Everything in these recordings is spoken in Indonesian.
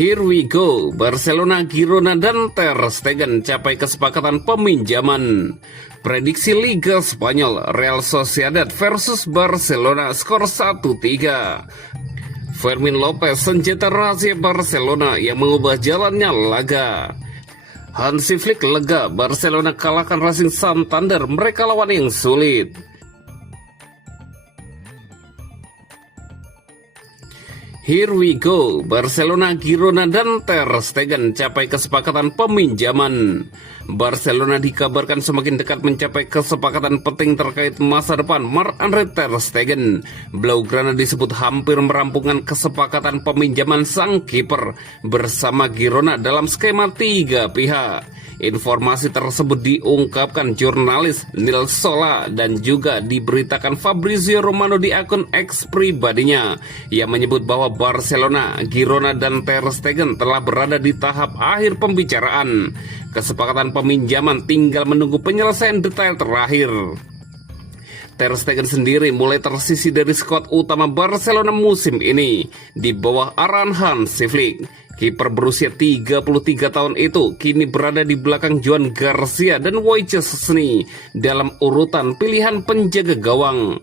Here we go, Barcelona, Girona, dan Ter Stegen capai kesepakatan peminjaman. Prediksi Liga Spanyol, Real Sociedad versus Barcelona, skor 1-3. Fermin Lopez, senjata rahasia Barcelona yang mengubah jalannya laga. Hansi Flick lega, Barcelona kalahkan Racing Santander, mereka lawan yang sulit. Here we go, Barcelona, Girona, dan Ter Stegen capai kesepakatan peminjaman. Barcelona dikabarkan semakin dekat mencapai kesepakatan penting terkait masa depan Marc-Andre Ter Stegen. Blaugrana disebut hampir merampungkan kesepakatan peminjaman sang kiper bersama Girona dalam skema 3 pihak. Informasi tersebut diungkapkan jurnalis Nil Sola dan juga diberitakan Fabrizio Romano di akun X pribadinya yang menyebut bahwa Barcelona, Girona, dan Ter Stegen telah berada di tahap akhir pembicaraan. Kesepakatan peminjaman tinggal menunggu penyelesaian detail terakhir. Ter Stegen sendiri mulai tersisih dari skuad utama Barcelona musim ini di bawah arahan Hansi Flick. Kiper berusia 33 tahun itu kini berada di belakang Joan Garcia dan Wojciech Szczesny dalam urutan pilihan penjaga gawang.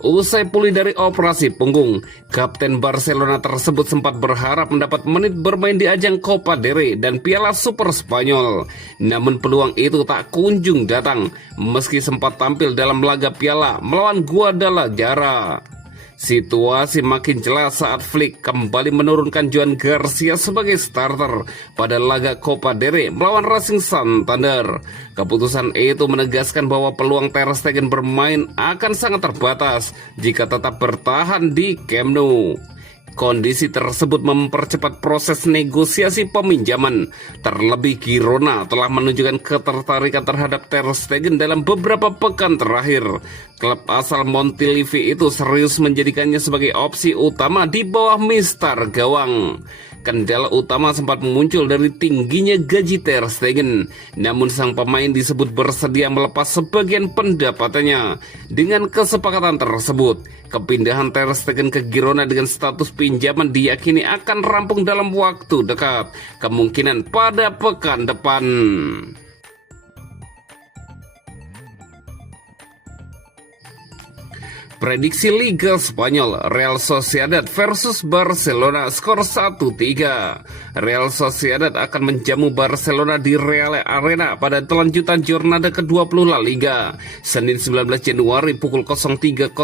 Usai pulih dari operasi punggung, kapten Barcelona tersebut sempat berharap mendapat menit bermain di ajang Copa del Rey dan Piala Super Spanyol. Namun peluang itu tak kunjung datang meski sempat tampil dalam laga Piala melawan Guadalajara. Situasi makin jelas saat Flick kembali menurunkan Joan Garcia sebagai starter pada laga Copa del Rey melawan Racing Santander. Keputusan itu menegaskan bahwa peluang Ter Stegen bermain akan sangat terbatas jika tetap bertahan di Camp Nou. Kondisi tersebut mempercepat proses negosiasi peminjaman. Terlebih Girona telah menunjukkan ketertarikan terhadap Ter Stegen dalam beberapa pekan terakhir. Klub asal Montilivi itu serius menjadikannya sebagai opsi utama di bawah mistar gawang. Kendala utama sempat muncul dari tingginya gaji Ter Stegen. Namun sang pemain disebut bersedia melepas sebagian pendapatannya. Dengan kesepakatan tersebut, kepindahan Ter Stegen ke Girona dengan status pinjaman diyakini akan rampung dalam waktu dekat, kemungkinan pada pekan depan. Prediksi Liga Spanyol, Real Sociedad versus Barcelona, skor 1-3. Real Sociedad akan menjamu Barcelona di Real Arena pada lanjutan Jornada ke-20 La Liga, Senin 19 Januari pukul 03.00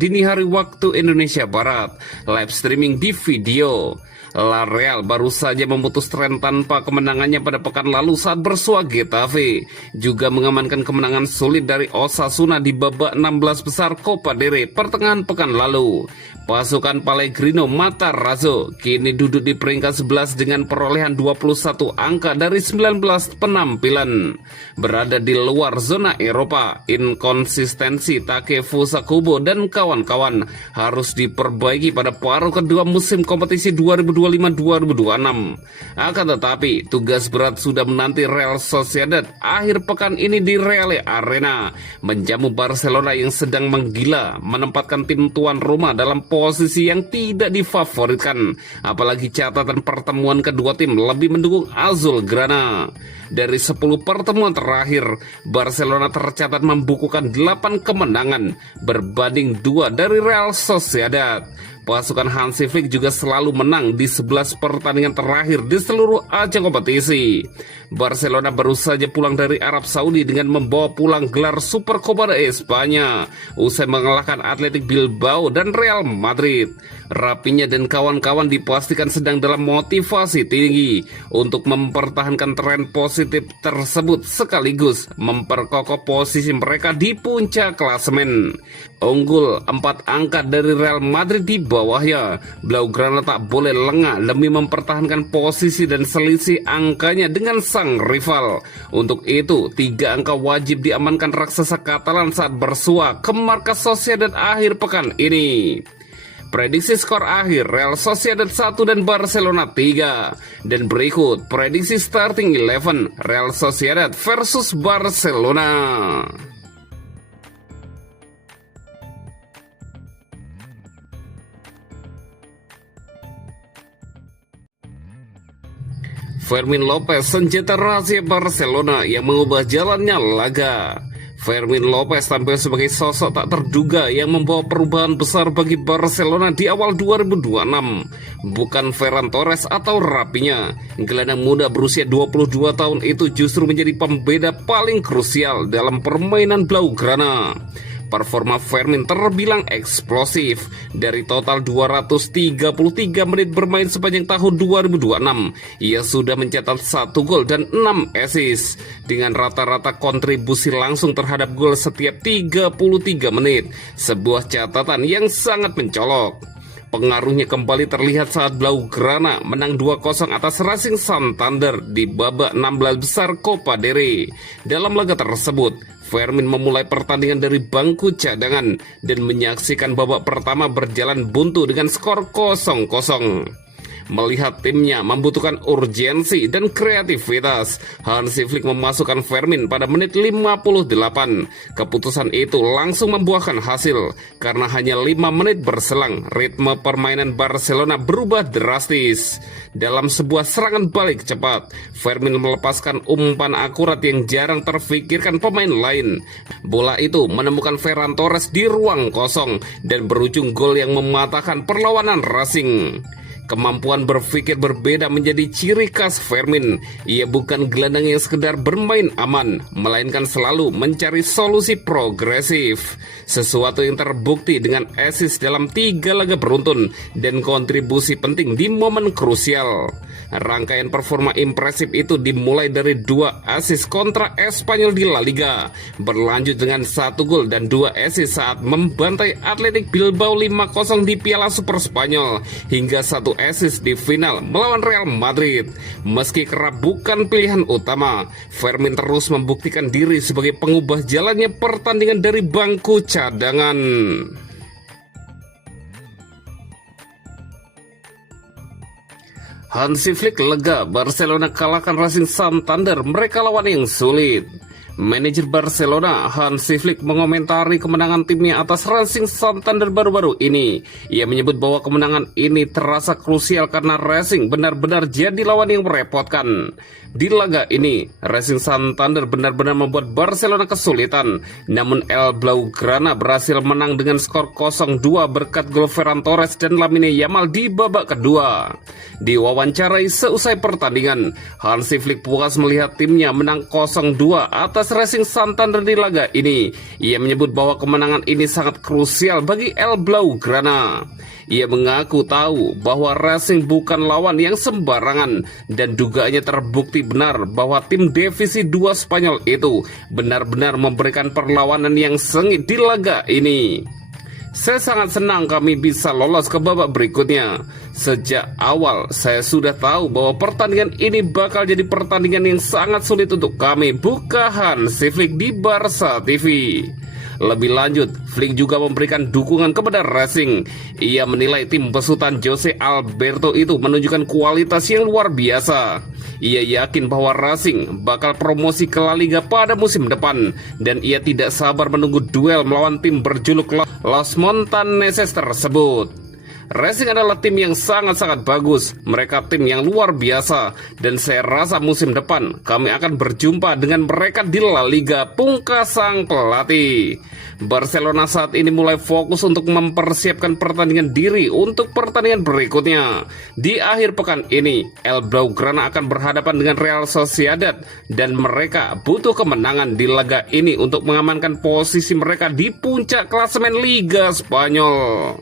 dini hari waktu Indonesia Barat. Live streaming di video. La Real baru saja memutus tren tanpa kemenangannya pada pekan lalu saat bersua Getafe, juga mengamankan kemenangan sulit dari Osasuna di babak 16 besar Copa del Rey pertengahan pekan lalu. Pasukan Pellegrino Matarazzo kini duduk di peringkat 11 dengan perolehan 21 angka dari 19 penampilan. Berada di luar zona Eropa, inkonsistensi Takefusa Kubo dan kawan-kawan harus diperbaiki pada paruh kedua musim kompetisi 2025-2026. Akan tetapi, tugas berat sudah menanti Real Sociedad akhir pekan ini di Real Arena, menjamu Barcelona yang sedang menggila, menempatkan tim tuan rumah dalam posisi yang tidak difavoritkan. Apalagi catatan pertemuan kedua tim lebih mendukung Azulgrana. Dari 10 pertemuan terakhir, Barcelona tercatat membukukan 8 kemenangan berbanding 2 dari Real Sociedad. Pasukan Hansi Flick juga selalu menang di 11 pertandingan terakhir di seluruh ajang kompetisi. Barcelona baru saja pulang dari Arab Saudi dengan membawa pulang gelar Supercopa de Espanya usai mengalahkan Athletic Bilbao dan Real Madrid. Rapinya dan kawan-kawan dipastikan sedang dalam motivasi tinggi untuk mempertahankan tren positif tersebut sekaligus memperkokoh posisi mereka di puncak klasemen. Unggul 4 angka dari Real Madrid di bawahnya, Blaugrana tak boleh lengah demi mempertahankan posisi dan selisih angkanya dengan sang rival. Untuk itu, 3 angka wajib diamankan raksasa Katalan saat bersua ke markas Sociedad akhir pekan ini. Prediksi skor akhir, Real Sociedad 1 dan Barcelona 3. Dan berikut prediksi starting 11 Real Sociedad versus Barcelona. Fermin Lopez, senjata rahasia Barcelona yang mengubah jalannya laga. Fermin Lopez tampil sebagai sosok tak terduga yang membawa perubahan besar bagi Barcelona di awal 2026. Bukan Ferran Torres atau Rapinya, gelandang muda berusia 22 tahun itu justru menjadi pembeda paling krusial dalam permainan Blaugrana. Performa Fermin terbilang eksplosif. Dari total 233 menit bermain sepanjang tahun 2026, ia sudah mencetak 1 gol dan 6 assist dengan rata-rata kontribusi langsung terhadap gol setiap 33 menit. Sebuah catatan yang sangat mencolok. Pengaruhnya kembali terlihat saat Blaugrana menang 2-0 atas Racing Santander di babak 16 besar Copa del Rey. Dalam laga tersebut, Fermin memulai pertandingan dari bangku cadangan dan menyaksikan babak pertama berjalan buntu dengan skor 0-0. Melihat timnya membutuhkan urgensi dan kreativitas, Hansi Flick memasukkan Fermin pada menit 58. Keputusan itu langsung membuahkan hasil, karena hanya 5 menit berselang, ritme permainan Barcelona berubah drastis. Dalam sebuah serangan balik cepat, Fermin melepaskan umpan akurat yang jarang terfikirkan pemain lain. Bola itu menemukan Ferran Torres di ruang kosong dan berujung gol yang mematahkan perlawanan Racing. Kemampuan berpikir berbeda menjadi ciri khas Fermin. Ia bukan gelandang yang sekedar bermain aman, melainkan selalu mencari solusi progresif. Sesuatu yang terbukti dengan assist dalam 3 laga beruntun dan kontribusi penting di momen krusial. Rangkaian performa impresif itu dimulai dari 2 assist kontra Espanyol di La Liga, berlanjut dengan 1 gol dan 2 assist saat membantai Athletic Bilbao 5-0 di Piala Super Spanyol, hingga 1 assist di final melawan Real Madrid. Meski kerap bukan pilihan utama, Fermin terus membuktikan diri sebagai pengubah jalannya pertandingan dari bangku cadangan. Hansi Flick lega Barcelona kalahkan Racing Santander, mereka lawan yang sulit. Manajer Barcelona Hansi Flick mengomentari kemenangan timnya atas Racing Santander baru-baru ini. Ia menyebut bahwa kemenangan ini terasa krusial karena Racing benar-benar jadi lawan yang merepotkan. Di laga ini, Racing Santander benar-benar membuat Barcelona kesulitan. Namun El Blaugrana berhasil menang dengan skor 0-2 berkat gol Ferran Torres dan Lamine Yamal di babak kedua. Diwawancarai seusai pertandingan, Hansi Flick puas melihat timnya menang 0-2 atas Racing Santander di laga ini. Ia menyebut bahwa kemenangan ini sangat krusial bagi El Blaugrana. Ia mengaku tahu bahwa Racing bukan lawan yang sembarangan dan dugaannya terbukti benar bahwa tim divisi 2 Spanyol itu benar-benar memberikan perlawanan yang sengit di laga ini. Saya sangat senang kami bisa lolos ke babak berikutnya. Sejak awal saya sudah tahu bahwa pertandingan ini bakal jadi pertandingan yang sangat sulit untuk kami, buka Hansi Flick di Barca TV. Lebih lanjut, Flick juga memberikan dukungan kepada Racing. Ia menilai tim besutan Jose Alberto itu menunjukkan kualitas yang luar biasa. Ia yakin bahwa Racing bakal promosi ke La Liga pada musim depan, dan ia tidak sabar menunggu duel melawan tim berjuluk Los Montaneses tersebut. Racing adalah tim yang sangat-sangat bagus. Mereka tim yang luar biasa, dan saya rasa musim depan kami akan berjumpa dengan mereka di La Liga, pungkas sang pelatih. Barcelona saat ini mulai fokus untuk mempersiapkan pertandingan diri untuk pertandingan berikutnya. Di akhir pekan ini, El Blaugrana akan berhadapan dengan Real Sociedad, dan mereka butuh kemenangan di laga ini untuk mengamankan posisi mereka di puncak klasemen Liga Spanyol.